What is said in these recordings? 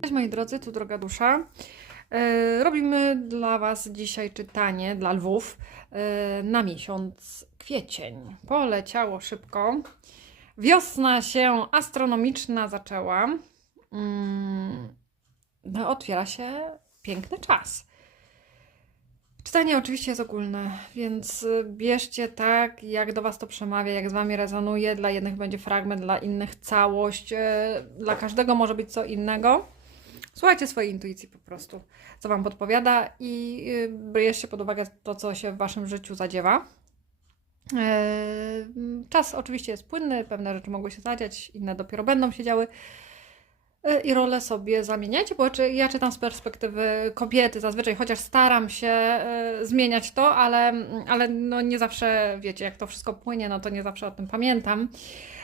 Cześć moi drodzy, tu droga dusza. E, Robimy dla Was dzisiaj czytanie dla lwów e, na miesiąc kwiecień. Poleciało szybko. Wiosna się astronomiczna zaczęła. Mm, No, otwiera się piękny czas. Czytanie oczywiście jest ogólne, więc y, bierzcie tak, jak do Was to przemawia, jak z Wami rezonuje. Dla jednych będzie fragment, dla innych całość. y, Dla każdego może być co innego. Słuchajcie swojej intuicji po prostu, co Wam podpowiada i y, bierzcie pod uwagę to, co się w Waszym życiu zadziewa. Czas oczywiście jest płynny, pewne rzeczy mogły się zadziać, inne dopiero będą się działy. E, I rolę sobie zamieniajcie, bo czy- ja czytam z perspektywy kobiety zazwyczaj, chociaż staram się e, zmieniać to, ale, ale no nie zawsze, wiecie, jak to wszystko płynie, no to nie zawsze o tym pamiętam.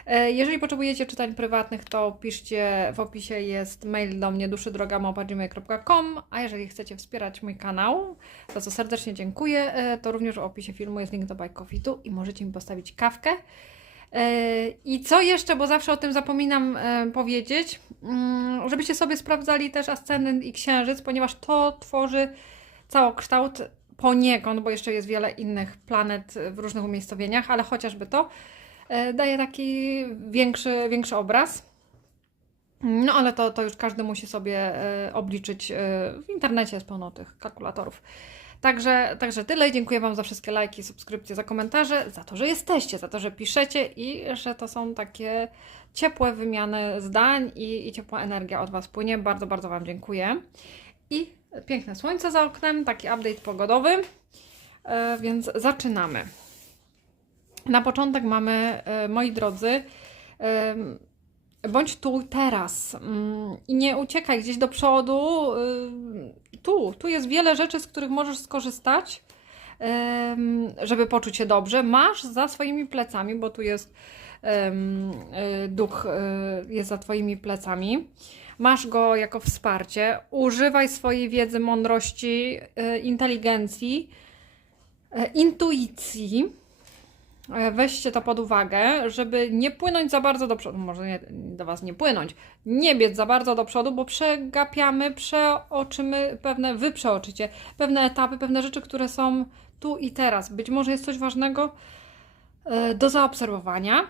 E, Jeżeli potrzebujecie czytań prywatnych, to piszcie w opisie jest mail do mnie duszydroga.gmail.com a jeżeli chcecie wspierać mój kanał, za co serdecznie dziękuję, to również w opisie filmu jest link do Buy Coffee Tu i możecie mi postawić kawkę. E, I co jeszcze, bo zawsze o tym zapominam e, powiedzieć, mm, żebyście sobie sprawdzali też ascendent i księżyc, ponieważ to tworzy całokształt poniekąd, bo jeszcze jest wiele innych planet w różnych umiejscowieniach, ale chociażby to e, daje taki większy, większy obraz. No ale to, to już każdy musi sobie obliczyć. W internecie jest pełno tych kalkulatorów. Także, także tyle. Dziękuję Wam za wszystkie lajki, subskrypcje, za komentarze, za to, że jesteście, za to, że piszecie i że to są takie ciepłe wymiany zdań i, i ciepła energia od Was płynie. Bardzo, bardzo Wam dziękuję. I piękne słońce za oknem, taki update pogodowy, e, więc zaczynamy. Na początek mamy, e, moi drodzy, em, bądź tu teraz mm, i nie uciekaj gdzieś do przodu. y, Tu, tu jest wiele rzeczy, z których możesz skorzystać, żeby poczuć się dobrze. Masz za swoimi plecami, bo tu jest y, duch, y, jest za Twoimi plecami. Masz go jako wsparcie. Używaj swojej wiedzy, mądrości, inteligencji, intuicji. E, Weźcie to pod uwagę, żeby nie płynąć za bardzo do przodu. Może nie, do Was nie płynąć, nie biec za bardzo do przodu, bo przegapiamy, przeoczymy pewne, Wy przeoczycie pewne etapy, pewne rzeczy, które są tu i teraz. Być może jest coś ważnego e, do zaobserwowania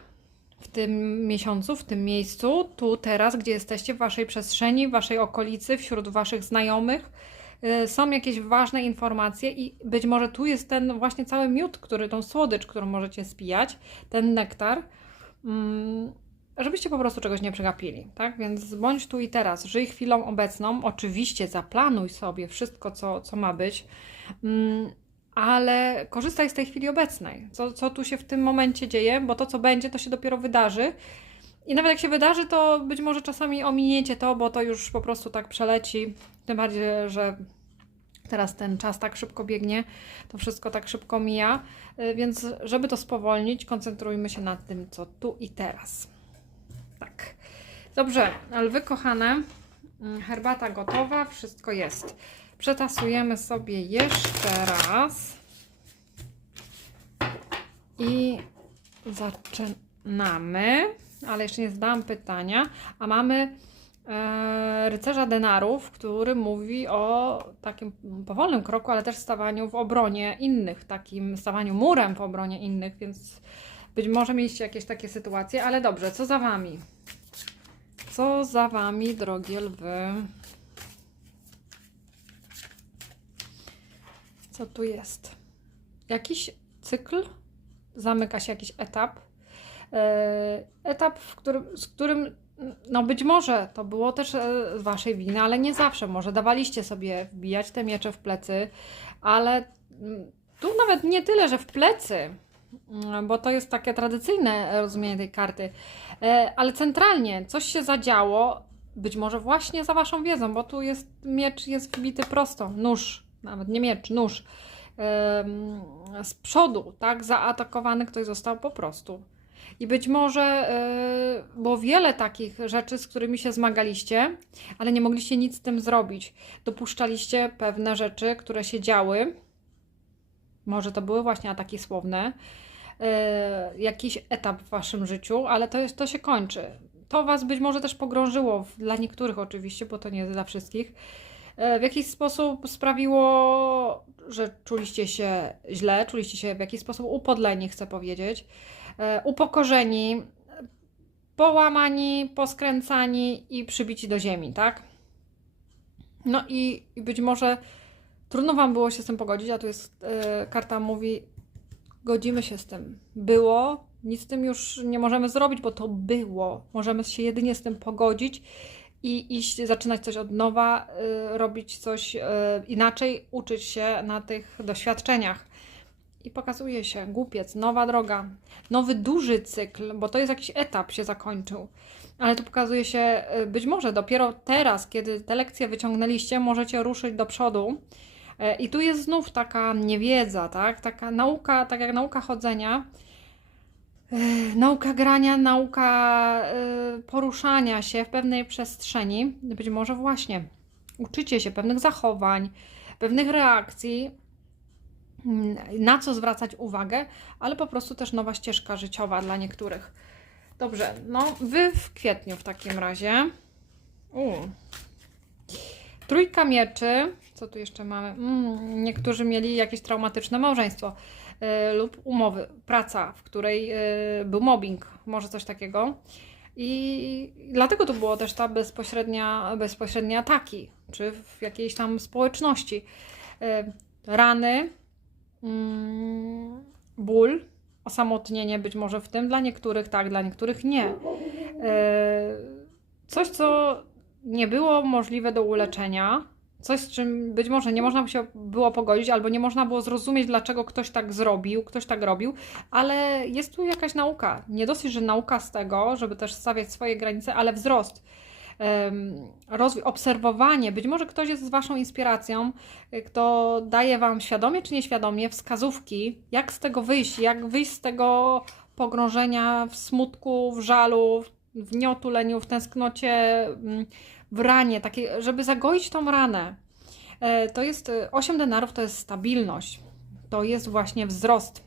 w tym miesiącu, w tym miejscu, tu, teraz, gdzie jesteście, w Waszej przestrzeni, w Waszej okolicy, wśród Waszych znajomych są jakieś ważne informacje i być może tu jest ten właśnie cały miód, który, tą słodycz, którą możecie spijać, ten nektar, mm, żebyście po prostu czegoś nie przegapili, tak? Więc bądź tu i teraz, żyj chwilą obecną, oczywiście zaplanuj sobie wszystko, co, co ma być, mm, ale korzystaj z tej chwili obecnej, co, co tu się w tym momencie dzieje, bo to, co będzie, to się dopiero wydarzy. I nawet jak się wydarzy, to być może czasami ominiecie to, bo to już po prostu tak przeleci. Tym bardziej, że teraz ten czas tak szybko biegnie, to wszystko tak szybko mija. Y, Więc, żeby to spowolnić, koncentrujmy się na tym, co tu i teraz. Tak. Dobrze, lwy kochane, mm, herbata gotowa, wszystko jest. Przetasujemy sobie jeszcze raz. I zaczynamy, ale jeszcze nie zadałam pytania, a mamy rycerza denarów, który mówi o takim powolnym kroku, ale też stawaniu w obronie innych, takim stawaniu murem w obronie innych, więc być może mieliście jakieś takie sytuacje, ale dobrze, co za wami? Co za wami, drogie lwy? Co tu jest? Jakiś cykl? Zamyka się jakiś etap. E, Etap, w którym, z którym, no być może to było też e, z waszej winy, ale nie zawsze. Może dawaliście sobie wbijać te miecze w plecy, ale mm, tu nawet nie tyle, że w plecy, mm, bo to jest takie tradycyjne rozumienie tej karty, e, ale centralnie coś się zadziało, być może właśnie za waszą wiedzą, bo tu jest miecz jest wbity prosto, nóż, nawet nie miecz, nóż. Z przodu, tak, zaatakowany ktoś został po prostu. I być może yy, było wiele takich rzeczy, z którymi się zmagaliście, ale nie mogliście nic z tym zrobić. Dopuszczaliście pewne rzeczy, które się działy. Może to były właśnie ataki słowne. e, jakiś etap w waszym życiu, ale to, jest, to się kończy. To was być może też pogrążyło, dla niektórych oczywiście, bo to nie dla wszystkich. E, w jakiś sposób sprawiło, że czuliście się źle, czuliście się w jakiś sposób upodleni, chcę powiedzieć, upokorzeni, połamani, poskręcani i przybici do ziemi, tak? No i, i być może trudno Wam było się z tym pogodzić, a tu jest e, karta mówi, godzimy się z tym. Było, nic z tym już nie możemy zrobić, bo to było. Możemy się jedynie z tym pogodzić i iść, zaczynać coś od nowa, y, robić coś y, inaczej, uczyć się na tych doświadczeniach. I pokazuje się głupiec, nowa droga, nowy duży cykl, bo to jest jakiś etap się zakończył. Ale tu pokazuje się, y, być może dopiero teraz, kiedy te lekcje wyciągnęliście, możecie ruszyć do przodu. Y, I tu jest znów taka niewiedza, tak? Taka nauka, tak jak nauka chodzenia, y, nauka grania, nauka poruszania się w pewnej przestrzeni. Być może właśnie uczycie się pewnych zachowań, pewnych reakcji, na co zwracać uwagę, ale po prostu też nowa ścieżka życiowa dla niektórych. Dobrze, no wy w kwietniu w takim razie. U. Trójka mieczy. Co tu jeszcze mamy? Mm, niektórzy mieli jakieś traumatyczne małżeństwo y, lub umowy, praca, w której y, był mobbing, może coś takiego. I dlatego to było też ta bezpośrednia, bezpośrednie ataki, czy w jakiejś tam społeczności. Y, rany, mm, ból, osamotnienie być może w tym, dla niektórych tak, dla niektórych nie. E, Coś, co nie było możliwe do uleczenia, coś, z czym być może nie można się było pogodzić, albo nie można było zrozumieć, dlaczego ktoś tak zrobił, ktoś tak robił, ale jest tu jakaś nauka. Nie dosyć, że nauka z tego, żeby też stawiać swoje granice, ale wzrost. Obserwowanie. Być może ktoś jest z Waszą inspiracją, y, kto daje Wam świadomie czy nieświadomie wskazówki, jak z tego wyjść, jak wyjść z tego pogrążenia w smutku, w żalu, w nieotuleniu, w tęsknocie, mm, w ranie, takie, żeby zagoić tą ranę. E, To jest, 8 denarów to jest stabilność, to jest właśnie wzrost,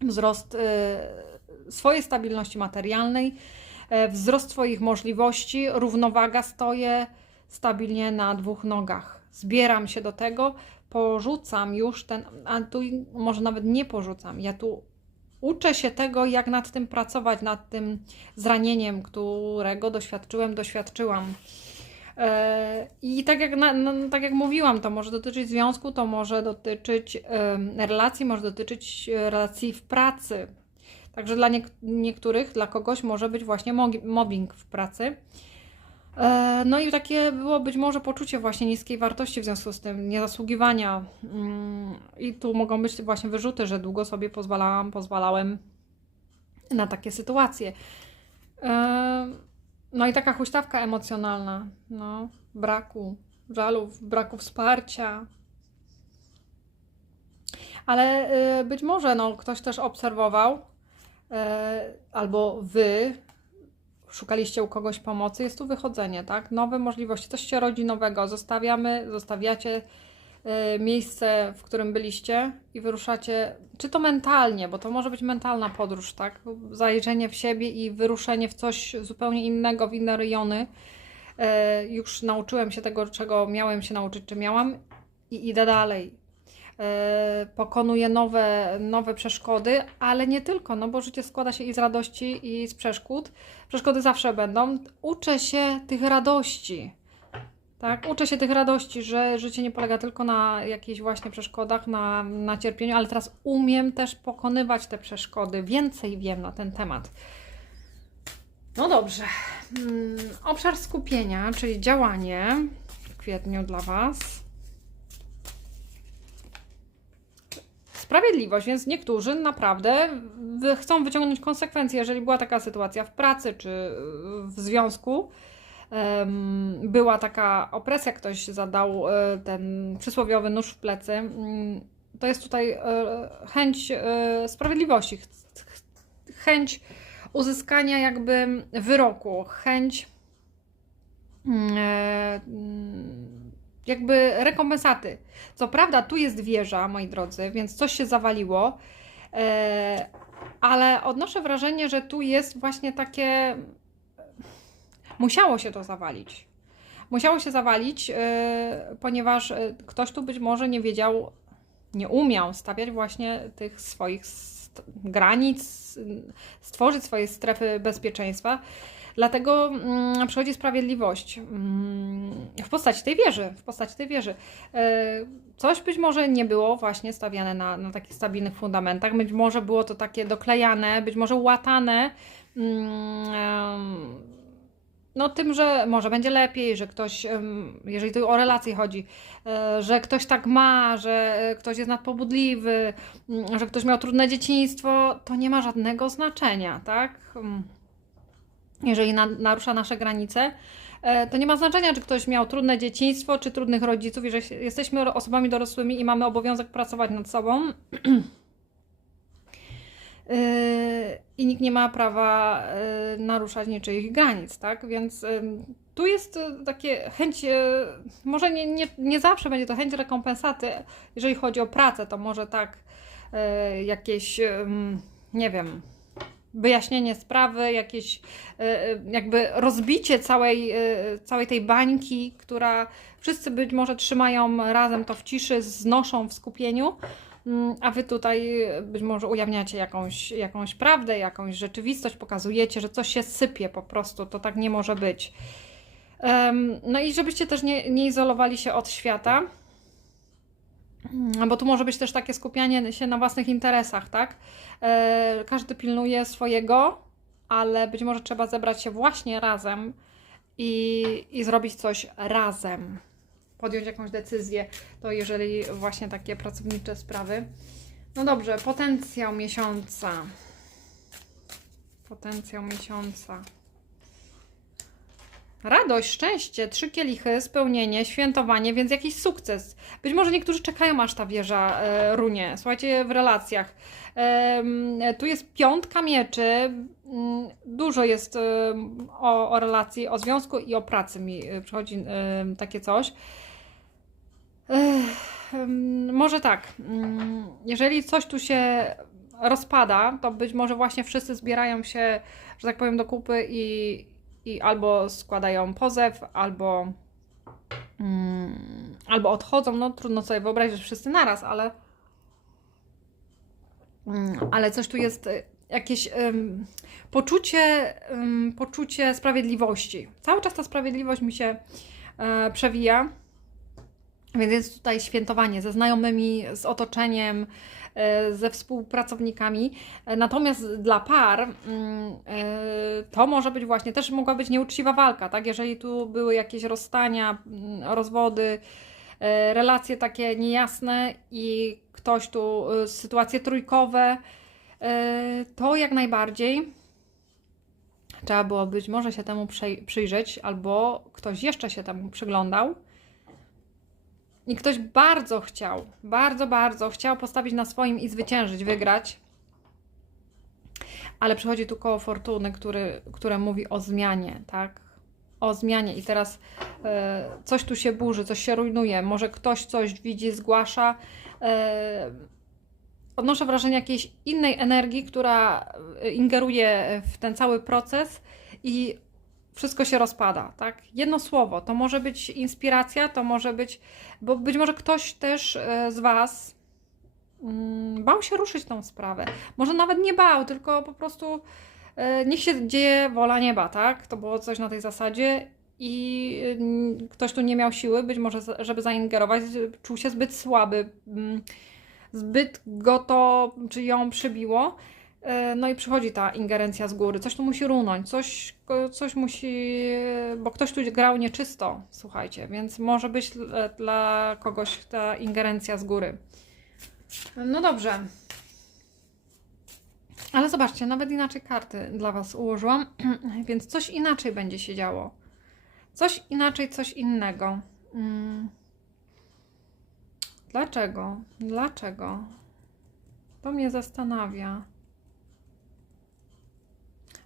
wzrost e, swojej stabilności materialnej, wzrost Twoich możliwości, równowaga, stoję stabilnie na dwóch nogach. Zbieram się do tego, porzucam już ten, a tu może nawet nie porzucam, ja tu uczę się tego, jak nad tym pracować, nad tym zranieniem, którego doświadczyłem, doświadczyłam. E, I tak jak, no, tak jak mówiłam, to może dotyczyć związku, to może dotyczyć relacji, może dotyczyć e, relacji w pracy. Także dla niek- niektórych, dla kogoś może być właśnie mobbing w pracy. E, No i takie było być może poczucie właśnie niskiej wartości w związku z tym, niezasługiwania. Mm, I tu mogą być właśnie wyrzuty, że długo sobie pozwalałam, pozwalałem na takie sytuacje. E, No i taka huśtawka emocjonalna, no, braku żalu, braku wsparcia. Ale y, być może no, ktoś też obserwował, albo wy szukaliście u kogoś pomocy, jest tu wychodzenie, tak? Nowe możliwości, coś się rodzi nowego. Zostawiamy, zostawiacie y, miejsce, w którym byliście i wyruszacie, czy to mentalnie, bo to może być mentalna podróż, tak? Zajrzenie w siebie i wyruszenie w coś zupełnie innego, w inne rejony. E, Już nauczyłem się tego, czego miałem się nauczyć, czy miałam i idę dalej. E, Pokonuję nowe, nowe przeszkody, ale nie tylko, no bo życie składa się i z radości, i z przeszkód. Przeszkody zawsze będą. Uczę się tych radości. Tak, uczę się tych radości, że życie nie polega tylko na jakichś właśnie przeszkodach, na, na cierpieniu, ale teraz umiem też pokonywać te przeszkody. Więcej wiem na ten temat. No dobrze. Mm, Obszar skupienia, czyli działanie w kwietniu dla Was. Sprawiedliwość, więc niektórzy naprawdę chcą wyciągnąć konsekwencje, jeżeli była taka sytuacja w pracy czy w związku. Była taka opresja, ktoś zadał e, ten przysłowiowy nóż w plecy. mm, To jest tutaj e, chęć e, sprawiedliwości, ch- ch- chęć uzyskania jakby wyroku, chęć mm, jakby rekompensaty. Co prawda, tu jest wieża, moi drodzy, więc coś się zawaliło, e, ale odnoszę wrażenie, że tu jest właśnie takie. Musiało się to zawalić. Musiało się zawalić, yy, ponieważ yy, ktoś tu być może nie wiedział, nie umiał stawiać właśnie tych swoich granic, stworzyć swojej strefy bezpieczeństwa. Dlatego mm, przychodzi sprawiedliwość mm, w postaci tej wieży, w postaci tej wieży. E, Coś być może nie było właśnie stawiane na, na takich stabilnych fundamentach, być może było to takie doklejane, być może łatane mm, no tym, że może będzie lepiej, że ktoś, jeżeli tu o relacje chodzi, e, że ktoś tak ma, że ktoś jest nadpobudliwy, mm, że ktoś miał trudne dzieciństwo, to nie ma żadnego znaczenia, tak? Jeżeli na, narusza nasze granice, e, to nie ma znaczenia, czy ktoś miał trudne dzieciństwo, czy trudnych rodziców. Jeżeli jesteśmy osobami dorosłymi i mamy obowiązek pracować nad sobą, yy, i nikt nie ma prawa yy, naruszać niczyich granic, tak? Więc tu jest takie chęć, może nie, nie, nie zawsze będzie to chęć rekompensaty, jeżeli chodzi o pracę, to może tak jakieś, nie wiem, wyjaśnienie sprawy, jakieś y, y, jakby rozbicie całej, y, całej tej bańki, która wszyscy być może trzymają razem to w ciszy, znoszą w skupieniu, mm, a wy tutaj być może ujawniacie jakąś, jakąś prawdę, jakąś rzeczywistość, pokazujecie, że coś się sypie po prostu, to tak nie może być. No i żebyście też nie, nie izolowali się od świata, Bo tu może być też takie skupianie się na własnych interesach, tak? E, Każdy pilnuje swojego, ale być może trzeba zebrać się właśnie razem i, i zrobić coś razem. Podjąć jakąś decyzję. To jeżeli właśnie takie pracownicze sprawy. No dobrze, potencjał miesiąca. Potencjał miesiąca. Radość, szczęście, trzy kielichy, spełnienie, świętowanie, więc jakiś sukces. Być może niektórzy czekają, aż ta wieża e, runie. Słuchajcie, w relacjach. Em, tu jest piątka mieczy. Mm, Dużo jest em, o, o relacji, o związku i o pracy mi e, przychodzi em, takie coś. Em, Może tak, mm, jeżeli coś tu się rozpada, to być może właśnie wszyscy zbierają się, że tak powiem, do kupy i, i albo składają pozew, albo, mm, albo odchodzą. No trudno sobie wyobrazić, że wszyscy naraz, ale, mm, ale coś tu jest, y, jakieś ym, poczucie, ym, poczucie sprawiedliwości. Cały czas ta sprawiedliwość mi się e, przewija. Więc jest tutaj świętowanie ze znajomymi, z otoczeniem, ze współpracownikami. E, Natomiast dla par mm, e, to może być właśnie, też mogła być nieuczciwa walka, tak? Jeżeli tu były jakieś rozstania, mm, rozwody, e, relacje takie niejasne i ktoś tu, e, sytuacje trójkowe, e, to jak najbardziej trzeba było być może się temu przyjrzeć, albo ktoś jeszcze się temu przyglądał. I ktoś bardzo chciał, bardzo, bardzo chciał postawić na swoim i zwyciężyć, wygrać. Ale przychodzi tu koło fortuny, który, które mówi o zmianie, tak? O zmianie. I teraz e, coś tu się burzy, coś się rujnuje. Może ktoś coś widzi, zgłasza. E, odnoszę wrażenie jakiejś innej energii, która e, ingeruje w ten cały proces i wszystko się rozpada, tak? Jedno słowo, to może być inspiracja, to może być, bo być może ktoś też e, z Was mm, bał się ruszyć tą sprawę. Może nawet nie bał, tylko po prostu e, niech się dzieje wola nieba, tak? To było coś na tej zasadzie i mm, ktoś tu nie miał siły, być może, żeby zaingerować, czuł się zbyt słaby, mm, zbyt go to, czy ją przybiło. E, No i przychodzi ta ingerencja z góry. Coś tu musi runąć, coś, coś musi, bo ktoś tu grał nieczysto, słuchajcie, więc może być e, dla kogoś ta ingerencja z góry. No dobrze. Ale zobaczcie, nawet inaczej karty dla Was ułożyłam, więc coś inaczej będzie się działo. Coś inaczej, coś innego. Mm. Dlaczego? Dlaczego? To mnie zastanawia.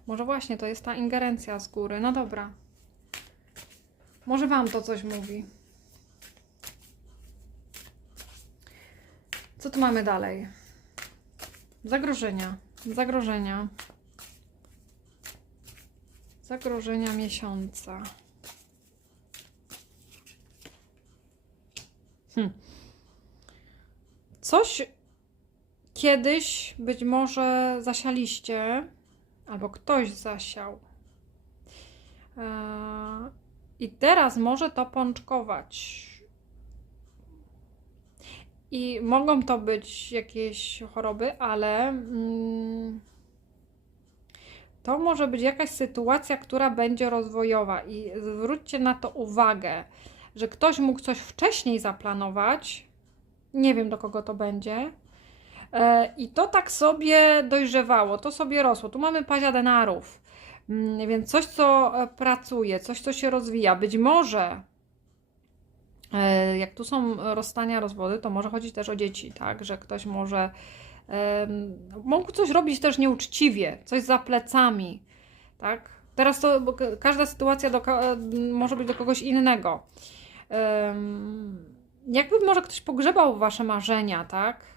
Może właśnie to jest ta ingerencja z góry. No dobra. Może Wam to coś mówi. Co tu mamy dalej? Zagrożenia. Zagrożenia. Zagrożenia miesiąca. Hm. Coś kiedyś być może zasialiście, albo ktoś zasiał. Eee, I teraz może to pączkować. I mogą to być jakieś choroby, ale mm, to może być jakaś sytuacja, która będzie rozwojowa. I zwróćcie na to uwagę, że ktoś mógł coś wcześniej zaplanować. Nie wiem, do kogo to będzie. E, I to tak sobie dojrzewało, to sobie rosło. Tu mamy pazia denarów, Mm, więc coś, co e, pracuje, coś, co się rozwija. Być może, e, jak tu są rozstania, rozwody, to może chodzić też o dzieci, tak? Że ktoś może mógł coś robić też nieuczciwie, coś za plecami, tak? Teraz to każda sytuacja do, może być do kogoś innego. Jakby może ktoś pogrzebał wasze marzenia, tak?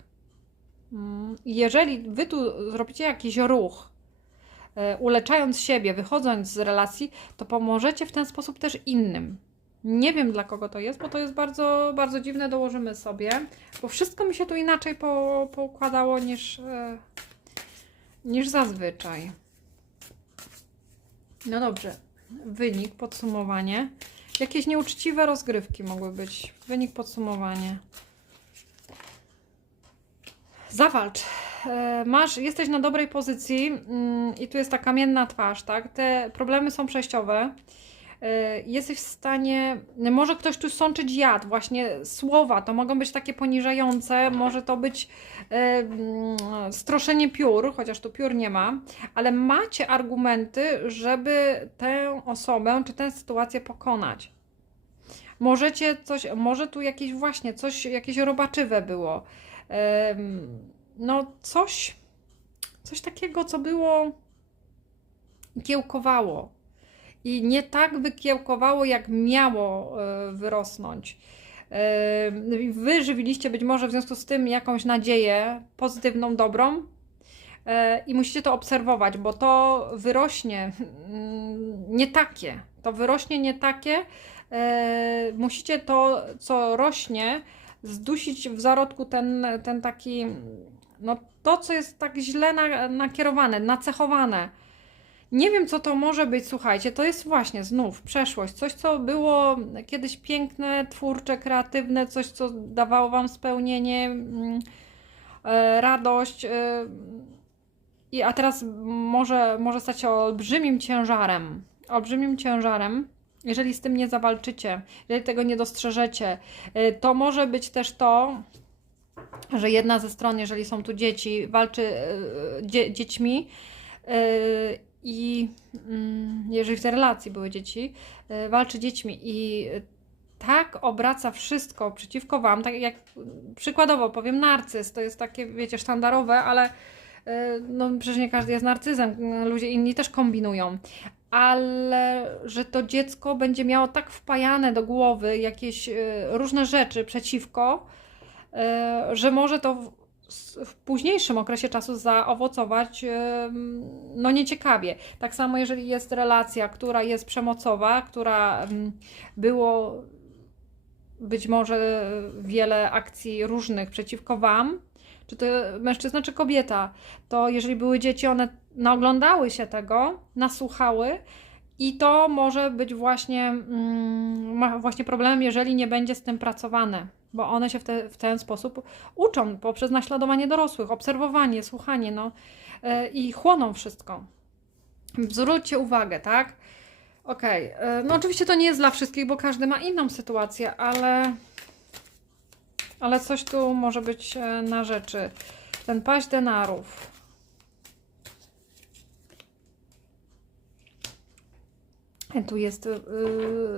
Mm, Jeżeli wy tu zrobicie jakiś ruch, e, uleczając siebie, wychodząc z relacji, to pomożecie w ten sposób też innym. Nie wiem dla kogo to jest, bo to jest bardzo, bardzo dziwne, dołożymy sobie, bo wszystko mi się tu inaczej po, poukładało niż, e, niż zazwyczaj. No dobrze, wynik, podsumowanie. Jakieś nieuczciwe rozgrywki mogły być. Wynik, podsumowanie. Zawalcz. E, Masz, jesteś na dobrej pozycji mm, i tu jest ta kamienna twarz, tak? Te problemy są przejściowe. E, Jesteś w stanie, może ktoś tu sączyć jad, właśnie słowa, to mogą być takie poniżające, może to być e, mm, stroszenie piór, chociaż tu piór nie ma, ale macie argumenty, żeby tę osobę czy tę sytuację pokonać. Możecie coś, może tu jakieś właśnie coś, jakieś robaczywe było. No coś, coś takiego, co było kiełkowało i nie tak wykiełkowało, jak miało e, wyrosnąć. Em, Wy żywiliście być może w związku z tym jakąś nadzieję pozytywną, dobrą, E, i musicie to obserwować, bo to wyrośnie mm, nie takie. To wyrośnie nie takie. E, Musicie to, co rośnie, zdusić w zarodku ten, ten taki, no to, co jest tak źle na, nakierowane, nacechowane. Nie wiem, co to może być, słuchajcie, to jest właśnie znów przeszłość, coś, co było kiedyś piękne, twórcze, kreatywne, coś, co dawało Wam spełnienie, mm, e, radość. e, a teraz może, może stać się olbrzymim ciężarem. Olbrzymim ciężarem, jeżeli z tym nie zawalczycie, jeżeli tego nie dostrzeżecie. Y, To może być też to, że jedna ze stron, jeżeli są tu dzieci, walczy y, dzie, dziećmi y, i mm, jeżeli w tej relacji były dzieci, y, walczy dziećmi i tak obraca wszystko przeciwko Wam, tak jak przykładowo powiem narcyz, to jest takie, wiecie, sztandarowe, ale no przecież nie każdy jest narcyzem, ludzie inni też kombinują, ale że to dziecko będzie miało tak wpajane do głowy jakieś e, różne rzeczy przeciwko, e, że może to w, późniejszym okresie czasu zaowocować e, no nieciekawie. Tak samo jeżeli jest relacja, która jest przemocowa, która było być może wiele akcji różnych przeciwko Wam, czy to mężczyzna, czy kobieta, to jeżeli były dzieci, one naoglądały się tego, nasłuchały i to może być właśnie, mm, właśnie problemem, jeżeli nie będzie z tym pracowane, bo one się w, te, w ten sposób uczą poprzez naśladowanie dorosłych, obserwowanie, słuchanie, no e, i chłoną wszystko. Zwróćcie uwagę, tak? Okej, e, no oczywiście to nie jest dla wszystkich, bo każdy ma inną sytuację, ale ale coś tu może być e, na rzeczy. Ten paść denarów. Tu jest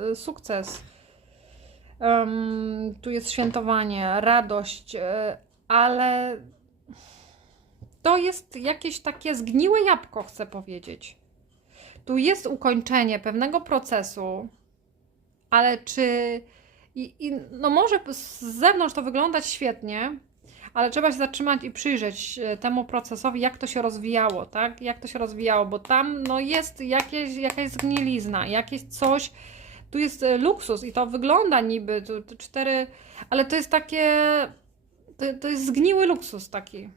yy, sukces. Em, tu jest świętowanie, radość, yy, ale to jest jakieś takie zgniłe jabłko, chcę powiedzieć. Tu jest ukończenie pewnego procesu, ale czy i, I no może z zewnątrz to wyglądać świetnie, ale trzeba się zatrzymać i przyjrzeć e, temu procesowi, jak to się rozwijało, tak? Jak to się rozwijało, bo tam no, jest jakieś, jakaś zgnilizna, jakieś coś. Tu jest e, luksus i to wygląda niby, tu, tu cztery, ale to jest takie, to, to jest zgniły luksus taki.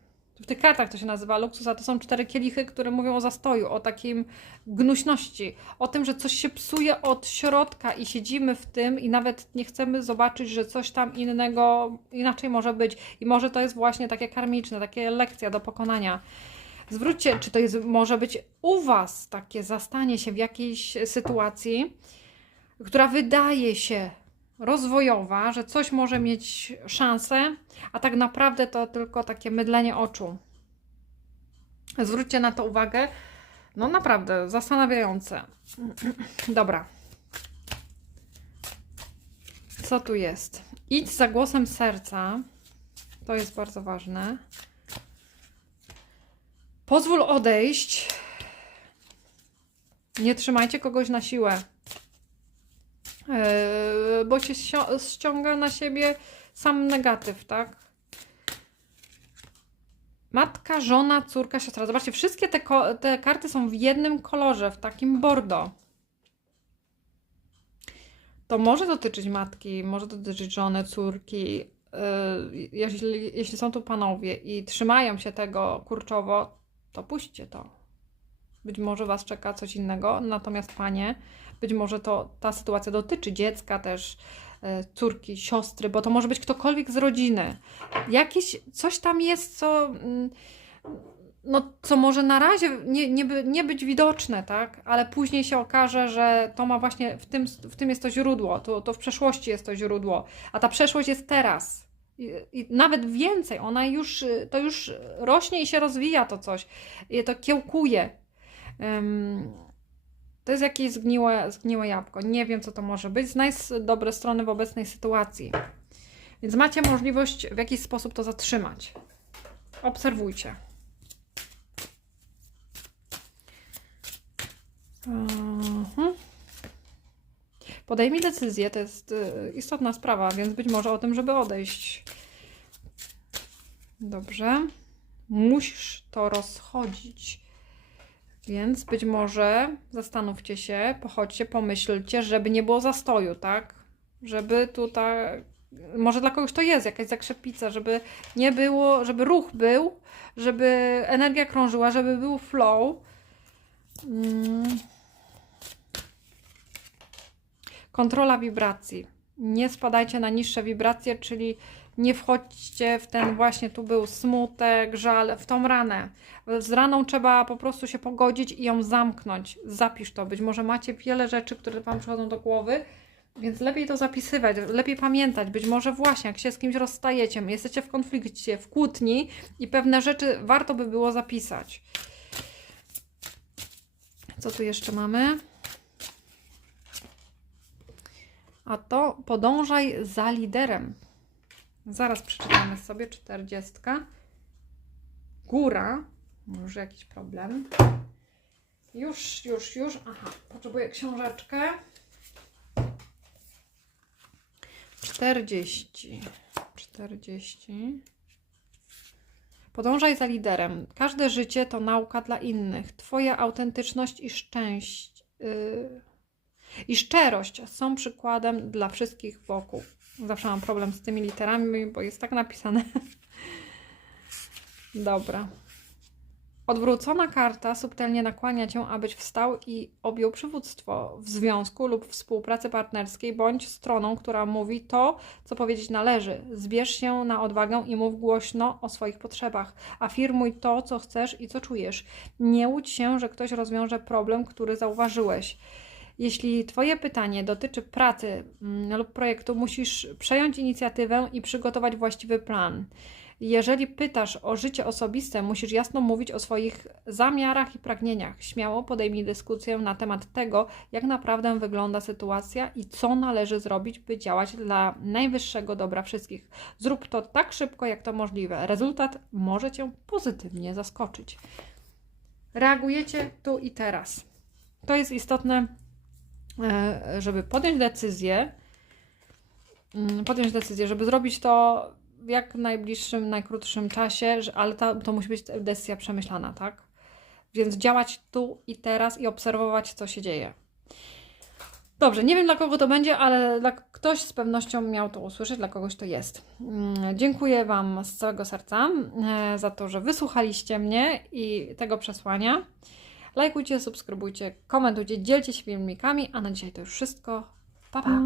W tych kartach to się nazywa luksus, a to są cztery kielichy, które mówią o zastoju, o takim gnuśności, o tym, że coś się psuje od środka i siedzimy w tym i nawet nie chcemy zobaczyć, że coś tam innego, inaczej może być. I może to jest właśnie takie karmiczne, takie lekcja do pokonania. Zwróćcie, czy to jest, może być u Was takie zastanie się w jakiejś sytuacji, która wydaje się rozwojowa, że coś może mieć szansę, a tak naprawdę to tylko takie mydlenie oczu. Zwróćcie na to uwagę. No naprawdę, zastanawiające. Dobra. Co tu jest? Idź za głosem serca. To jest bardzo ważne. Pozwól odejść. Nie trzymajcie kogoś na siłę. Yy, bo się ściąga na siebie sam negatyw, tak? Matka, żona, córka, siostra. Zobaczcie, wszystkie te, te karty są w jednym kolorze, w takim bordo. To może dotyczyć matki, może dotyczyć żony, córki. Yy, jeśli, jeśli są tu panowie i trzymają się tego kurczowo, to puśćcie to. Być może Was czeka coś innego, natomiast panie, być może to ta sytuacja dotyczy dziecka też, e, córki, siostry, bo to może być ktokolwiek z rodziny. Jakieś coś tam jest, co, mm, no, co może na razie nie, nie, nie być widoczne, tak? Ale później się okaże, że to ma właśnie, w tym, w tym jest to źródło, to, to w przeszłości jest to źródło, a ta przeszłość jest teraz. I, nawet więcej, ona już, to już rośnie i się rozwija to coś. I to kiełkuje. To jest jakieś zgniłe, zgniłe jabłko. Nie wiem, co to może być. Znajdź dobre strony w obecnej sytuacji. Więc macie możliwość w jakiś sposób to zatrzymać. Obserwujcie. Mhm. Podejmij decyzję, to jest y, istotna sprawa, więc być może o tym, żeby odejść. Dobrze. Musisz to rozchodzić. Więc być może zastanówcie się, pochodźcie, pomyślcie, żeby nie było zastoju, tak? Żeby tutaj. Może dla kogoś to jest jakaś zakrzepica, żeby nie było, żeby ruch był, żeby energia krążyła, żeby był flow. Mm. Kontrola wibracji. Nie spadajcie na niższe wibracje, czyli nie wchodźcie w ten właśnie, tu był smutek, żal, w tą ranę. Z raną trzeba po prostu się pogodzić i ją zamknąć. Zapisz to. Być może macie wiele rzeczy, które Wam przychodzą do głowy, więc lepiej to zapisywać, lepiej pamiętać. Być może właśnie, jak się z kimś rozstajecie, jesteście w konflikcie, w kłótni i pewne rzeczy warto by było zapisać. Co tu jeszcze mamy? A to podążaj za liderem. Zaraz przeczytamy sobie 40. Góra. Może jakiś problem. Już, już, już. Aha, potrzebuję książeczkę. 40. 40. Podążaj za liderem. Każde życie to nauka dla innych. Twoja autentyczność i szczęść. Yy, i szczerość są przykładem dla wszystkich wokół. Zawsze mam problem z tymi literami, bo jest tak napisane. Dobra. Odwrócona karta subtelnie nakłania cię, abyś wstał i objął przywództwo w związku lub współpracy partnerskiej, bądź stroną, która mówi to, co powiedzieć należy. Zbierz się na odwagę i mów głośno o swoich potrzebach. Afirmuj to, co chcesz i co czujesz. Nie łudź się, że ktoś rozwiąże problem, który zauważyłeś. Jeśli Twoje pytanie dotyczy pracy mm, lub projektu, musisz przejąć inicjatywę i przygotować właściwy plan. Jeżeli pytasz o życie osobiste, musisz jasno mówić o swoich zamiarach i pragnieniach. Śmiało podejmij dyskusję na temat tego, jak naprawdę wygląda sytuacja i co należy zrobić, by działać dla najwyższego dobra wszystkich. Zrób to tak szybko, jak to możliwe. Rezultat może Cię pozytywnie zaskoczyć. Reagujecie tu i teraz. To jest istotne żeby podjąć decyzję, mm, podjąć decyzję, żeby zrobić to w jak najbliższym, najkrótszym czasie, ale to, to musi być decyzja przemyślana, tak? Więc działać tu i teraz i obserwować, co się dzieje. Dobrze, nie wiem dla kogo to będzie, ale dla ktoś z pewnością miał to usłyszeć, dla kogoś to jest. Mm, Dziękuję Wam z całego serca e, za to, że wysłuchaliście mnie i tego przesłania. Lajkujcie, subskrybujcie, komentujcie, dzielcie się filmikami, a na dzisiaj to już wszystko. Pa, pa!